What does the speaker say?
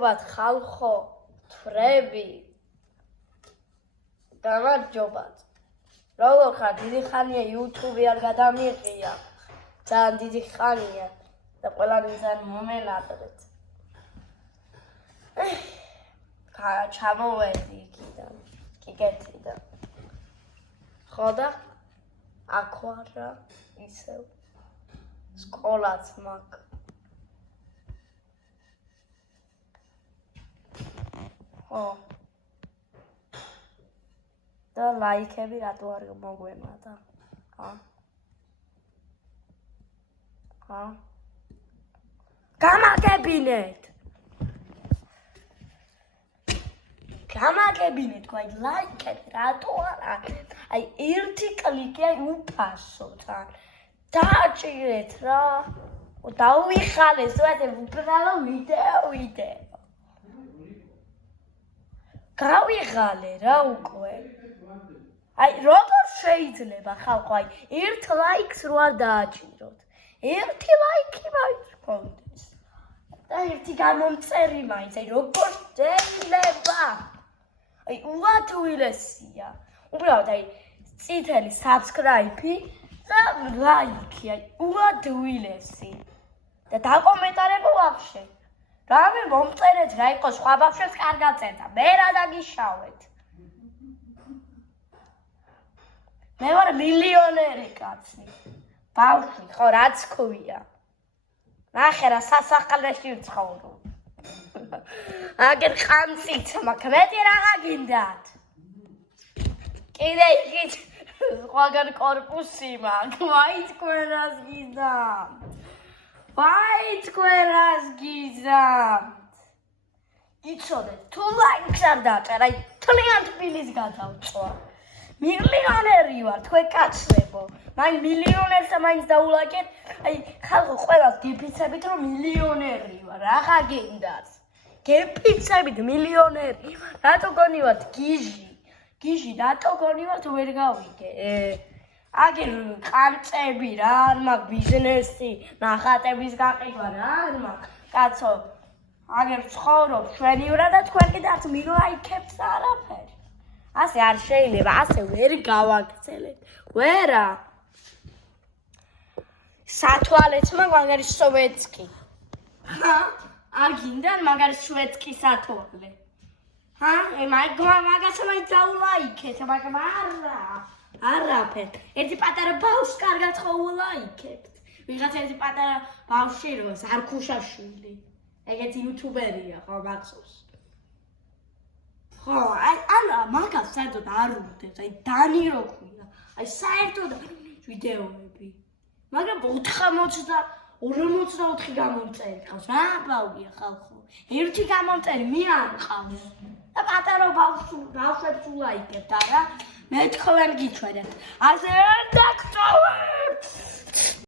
გამარჯობათ ხალხო, თვრები. გამარჯობათ. როგორ ხარ? დიდი ხანია YouTube-ი არ გადამიღია. ძალიან დიდი ხანია და ყველანი ძალიან მომენატრეთ. ჩამოვედი იქიდან, კიკეთიდან. ხო და აქ ვარ ისევ. სკოლაც მაქვს. ხო. და ლაიქები რატო არ მოგვემატა? გამაგებინეთ! გამაგებინეთ, გვაი ლაიქები რატო არ აქვს? აი ერთი კლიკი აი უფასოდ ან დააჭირეთ რა. დაუიხალეს ვეთე უბრალო ვიდეო. გავიღალე რა უკვე. აი როგორ შეიძლება ხალხო აი ერთ ლაიქს რო არ დააჭიროთ. ერთი ლაიქი მაინც გქონდეს. და ერთი გამომწერი მაინც აი როგორ შეიძლება? აი უვადვილესია. უბრალოდ აი წითელი subscribe-ი და ლაიქი აი უვადვილესი. და დაკომენტარებო ვაფშე. რამე მომწერეთ რა იყოს სხვა ბავშვებს კარგად წერდა. მე რა დაგიშავეთ. მე ვარ მილიონერი კაცი. ბავშვი ხო რაც ქვია. ნახე რა სასახლეში ვცხოვრობ. აგერ ყამწით მაქვს. მეტი რაღა გინდათ? კიდე იქით სხვაგან კორპუსი მაქვს. ვაი თქვენას გიზამ. ვაი თქვენას გიზამ. იცოდეთ თუ ლაიქს არ დააჭერ აი თლიანად ფილის გადავწვა. მილიონერი ვარ თქვენ კაცებო. მაინც მილიონერს მაინც დაულაკეთ. აი ხალხო ყველას გიფიცებით რომ მილიონერი ვარ. რაღა გინდათ? გიფიცებით მილიონერი. რატო გონივართ გიჟი? გიჟი რატო გონივართ ვერ გავიგე. აგერ ყამწები რა არ მაქვს ბიზნესი, ნახატების გაყიდვა რა არ მაქვს. კაცო, აგერ ცხოვრობ შვენივრად და თქვენ კიდე არც მილაიქებს არაფერი. ასე არ შეიძლება, ასე ვერ გავაგრძელეთ. ვერა. სათვალეც მაქვს მაგარი სოვეტსკი. არ გინდა მაგარი შვედსკი სათვალე. მაგას მაინც დაულაიქეთ, მაგრამ არაფერ. ერთი პატარა ბავშვს კარგად ხოვულაიქებთ. ვიღაცა ერთი პატარა ბავშვი რო ზარქუშაშვილი. ეგეთი იუთუბერია ხო მახსოვს. ხო, აი მაგას საერთოდ არ უვდებს, აი დანი რო ქვია. აი საერთოდ ვიდეოები. მაგრამ 40 გამომწერი ყავს. რა ბავშვია ხალხო. ერთი გამომწერი მე არ ყავს. და პატარა ბავშვებს ულაიქებთ არა? მე თქვენ გიჩვენებთ. ასე არ დაგწოვებთ.